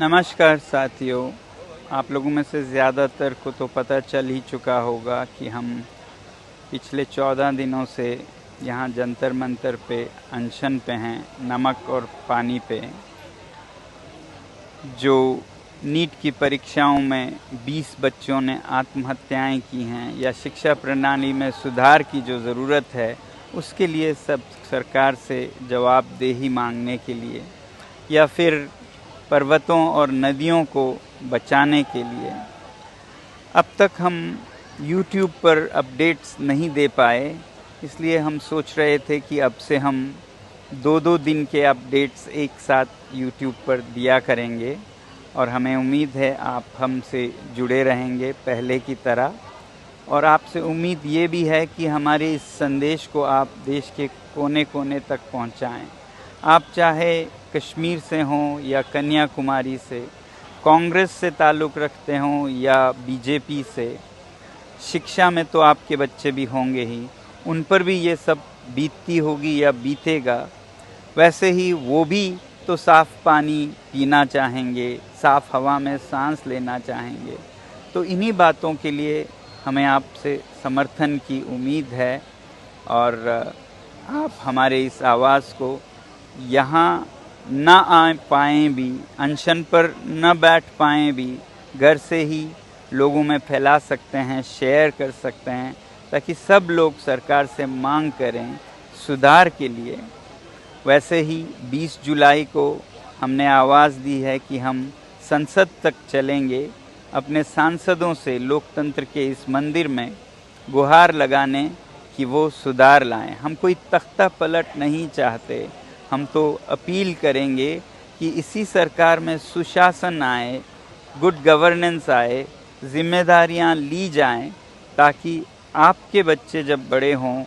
नमस्कार साथियों। आप लोगों में से ज़्यादातर को तो पता चल ही चुका होगा कि हम पिछले 14 दिनों से यहाँ जंतर मंतर पे अनशन पे हैं, नमक और पानी पे। जो नीट की परीक्षाओं में 20 बच्चों ने आत्महत्याएं की हैं, या शिक्षा प्रणाली में सुधार की जो ज़रूरत है उसके लिए सब सरकार से जवाबदेही मांगने के लिए, या फिर पर्वतों और नदियों को बचाने के लिए। अब तक हम YouTube पर अपडेट्स नहीं दे पाए, इसलिए हम सोच रहे थे कि अब से हम 2-2 दिन के अपडेट्स एक साथ YouTube पर दिया करेंगे, और हमें उम्मीद है आप हमसे जुड़े रहेंगे पहले की तरह। और आपसे उम्मीद ये भी है कि हमारे इस संदेश को आप देश के कोने कोने तक पहुंचाएं। आप चाहे कश्मीर से हों या कन्याकुमारी से, कांग्रेस से ताल्लुक़ रखते हों या बीजेपी से, शिक्षा में तो आपके बच्चे भी होंगे ही, उन पर भी ये सब बीतती होगी या बीतेगा। वैसे ही वो भी तो साफ़ पानी पीना चाहेंगे, साफ़ हवा में सांस लेना चाहेंगे। तो इन्हीं बातों के लिए हमें आपसे समर्थन की उम्मीद है, और आप हमारे इस आवाज़ को यहाँ ना आ पाएँ भी, अनशन पर न बैठ पाएँ भी, घर से ही लोगों में फैला सकते हैं, शेयर कर सकते हैं, ताकि सब लोग सरकार से मांग करें सुधार के लिए। वैसे ही 20 जुलाई को हमने आवाज़ दी है कि हम संसद तक चलेंगे, अपने सांसदों से लोकतंत्र के इस मंदिर में गुहार लगाने कि वो सुधार लाएं। हम कोई तख्ता पलट नहीं चाहते, हम तो अपील करेंगे कि इसी सरकार में सुशासन आए, गुड गवर्नेंस आए, जिम्मेदारियां ली जाएं, ताकि आपके बच्चे जब बड़े हों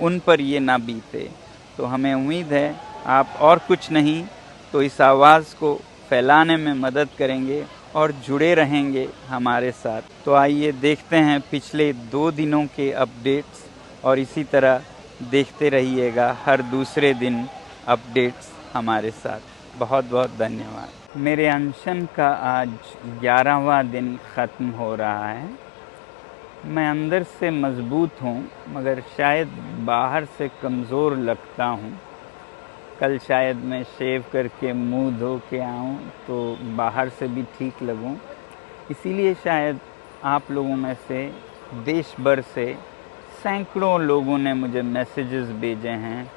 उन पर ये ना बीते। तो हमें उम्मीद है आप और कुछ नहीं तो इस आवाज़ को फैलाने में मदद करेंगे और जुड़े रहेंगे हमारे साथ। तो आइए देखते हैं पिछले 2 दिनों के अपडेट्स, और इसी तरह देखते रहिएगा हर दूसरे दिन अपडेट्स हमारे साथ। बहुत बहुत धन्यवाद। मेरे अनशन का आज 11वां दिन ख़त्म हो रहा है। मैं अंदर से मज़बूत हूँ, मगर शायद बाहर से कमज़ोर लगता हूँ। कल शायद मैं शेव करके मुंह धो के आऊँ तो बाहर से भी ठीक लगूँ। इसीलिए शायद आप लोगों में से, देश भर से सैकड़ों लोगों ने मुझे मैसेजेस भेजे हैं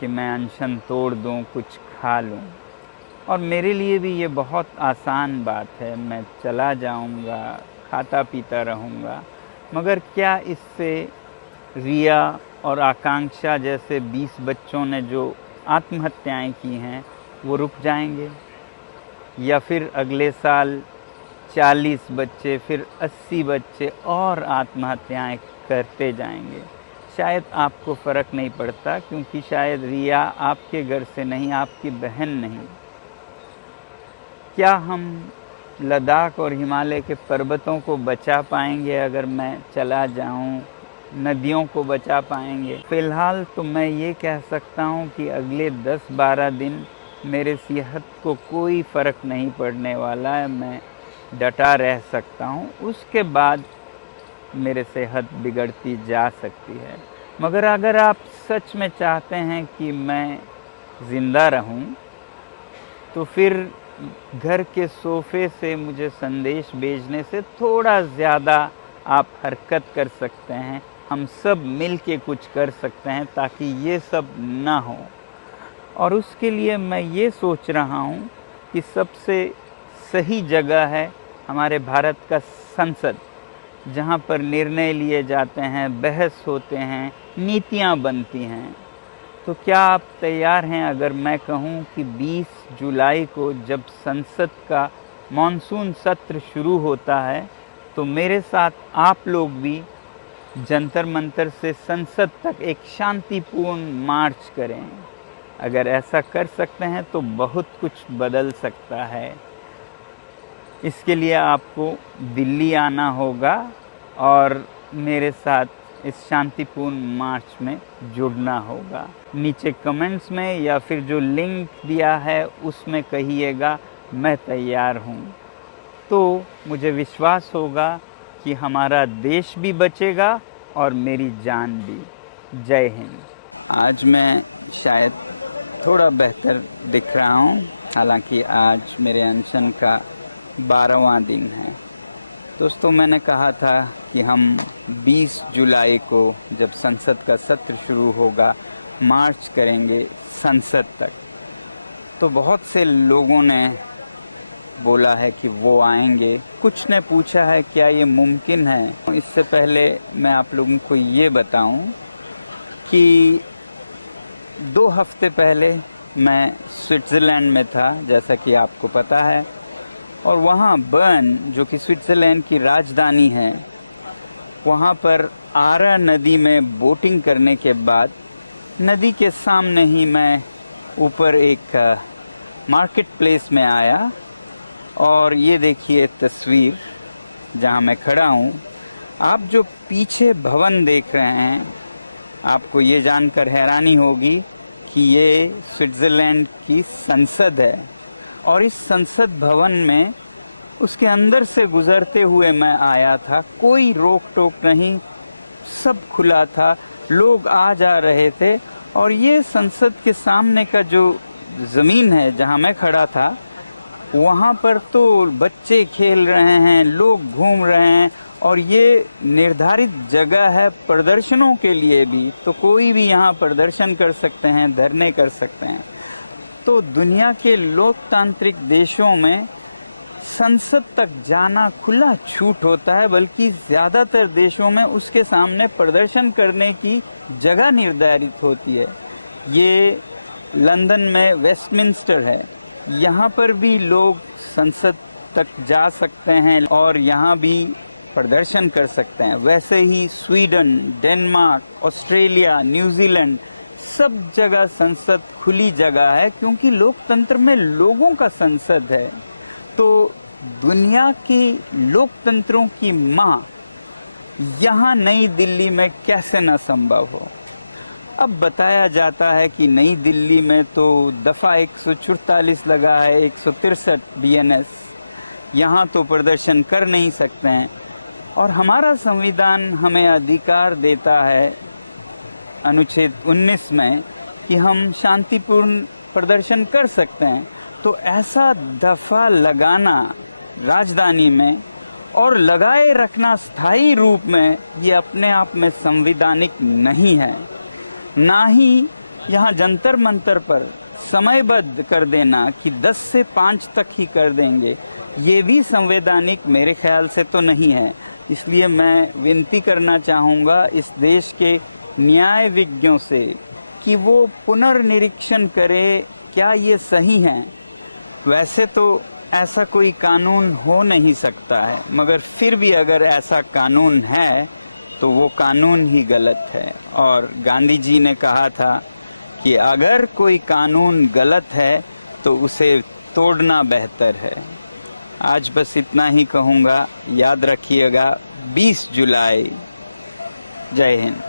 कि मैं अनशन तोड़ दूँ, कुछ खा लूँ। और मेरे लिए भी ये बहुत आसान बात है, मैं चला जाऊँगा, खाता पीता रहूँगा। मगर क्या इससे रिया और आकांक्षा जैसे 20 बच्चों ने जो आत्महत्याएं की हैं वो रुक जाएंगे? या फिर अगले साल 40 बच्चे, फिर 80 बच्चे और आत्महत्याएं करते जाएंगे? शायद आपको फ़र्क नहीं पड़ता, क्योंकि शायद रिया आपके घर से नहीं, आपकी बहन नहीं। क्या हम लद्दाख और हिमालय के पर्वतों को बचा पाएंगे अगर मैं चला जाऊं? नदियों को बचा पाएंगे? फ़िलहाल तो मैं ये कह सकता हूं कि अगले 10-12 दिन मेरे सेहत को कोई फ़र्क नहीं पड़ने वाला है, मैं डटा रह सकता हूं। उसके बाद मेरे सेहत बिगड़ती जा सकती है। मगर अगर आप सच में चाहते हैं कि मैं ज़िंदा रहूं, तो फिर घर के सोफ़े से मुझे संदेश भेजने से थोड़ा ज़्यादा आप हरकत कर सकते हैं। हम सब मिल के कुछ कर सकते हैं ताकि ये सब ना हो। और उसके लिए मैं ये सोच रहा हूँ कि सबसे सही जगह है हमारे भारत का संसद, जहाँ पर निर्णय लिए जाते हैं, बहस होते हैं, नीतियाँ बनती हैं। तो क्या आप तैयार हैं अगर मैं कहूं कि 20 जुलाई को जब संसद का मॉनसून सत्र शुरू होता है, तो मेरे साथ आप लोग भी जंतर मंतर से संसद तक एक शांतिपूर्ण मार्च करें? अगर ऐसा कर सकते हैं तो बहुत कुछ बदल सकता है। इसके लिए आपको दिल्ली आना होगा और मेरे साथ इस शांतिपूर्ण मार्च में जुड़ना होगा। नीचे कमेंट्स में या फिर जो लिंक दिया है उसमें कहिएगा, मैं तैयार हूँ। तो मुझे विश्वास होगा कि हमारा देश भी बचेगा और मेरी जान भी। जय हिंद। आज मैं शायद थोड़ा बेहतर दिख रहा हूँ, हालांकि आज मेरे अनशन का 12वां दिन है। दोस्तों, मैंने कहा था कि हम 20 जुलाई को जब संसद का सत्र शुरू होगा मार्च करेंगे संसद तक। तो बहुत से लोगों ने बोला है कि वो आएंगे। कुछ ने पूछा है क्या ये मुमकिन है। इससे पहले मैं आप लोगों को ये बताऊं कि 2 हफ्ते पहले मैं स्विट्जरलैंड में था, जैसा कि आपको पता है, और वहाँ बर्न, जो कि स्विट्जरलैंड की राजधानी है, वहाँ पर आरा नदी में बोटिंग करने के बाद नदी के सामने ही मैं ऊपर एक मार्केट प्लेस में आया और ये देखिए तस्वीर जहाँ मैं खड़ा हूँ। आप जो पीछे भवन देख रहे हैं, आपको ये जानकर हैरानी होगी कि ये स्विट्जरलैंड की संसद है और इस संसद भवन में उसके अंदर से गुजरते हुए मैं आया था। कोई रोक टोक नहीं, सब खुला था, लोग आ जा रहे थे। और ये संसद के सामने का जो जमीन है जहाँ मैं खड़ा था, वहाँ पर तो बच्चे खेल रहे हैं, लोग घूम रहे हैं और ये निर्धारित जगह है प्रदर्शनों के लिए भी। तो कोई भी यहाँ प्रदर्शन कर सकते हैं, धरने कर सकते हैं। तो दुनिया के लोकतांत्रिक देशों में संसद तक जाना खुला छूट होता है, बल्कि ज्यादातर देशों में उसके सामने प्रदर्शन करने की जगह निर्धारित होती है। ये लंदन में वेस्टमिंस्टर है, यहाँ पर भी लोग संसद तक जा सकते हैं और यहाँ भी प्रदर्शन कर सकते हैं। वैसे ही स्वीडन, डेनमार्क, ऑस्ट्रेलिया, न्यूजीलैंड, सब जगह संसद खुली जगह है, क्योंकि लोकतंत्र में लोगों का संसद है। तो दुनिया के लोकतंत्रों की माँ यहाँ नई दिल्ली में कैसे न संभव हो। अब बताया जाता है कि नई दिल्ली में तो दफा 144 लगा है, 163 BNS, यहाँ तो प्रदर्शन कर नहीं सकते हैं। और हमारा संविधान हमें अधिकार देता है अनुच्छेद 19 में कि हम शांतिपूर्ण प्रदर्शन कर सकते हैं। तो ऐसा दफा लगाना राजधानी में और लगाए रखना स्थायी रूप में, ये अपने आप में संवैधानिक नहीं है। ना ही यहाँ जंतर मंतर पर समयबद्ध कर देना कि 10 से 5 तक ही कर देंगे, ये भी संवैधानिक मेरे ख्याल से तो नहीं है। इसलिए मैं विनती करना चाहूँगा इस देश के न्यायविज्ञों से कि वो पुनर्निरीक्षण करे क्या ये सही है। वैसे तो ऐसा कोई कानून हो नहीं सकता है, मगर फिर भी अगर ऐसा कानून है तो वो कानून ही गलत है। और गांधी जी ने कहा था कि अगर कोई कानून गलत है तो उसे तोड़ना बेहतर है। आज बस इतना ही कहूँगा। याद रखिएगा 20 जुलाई। जय हिंद।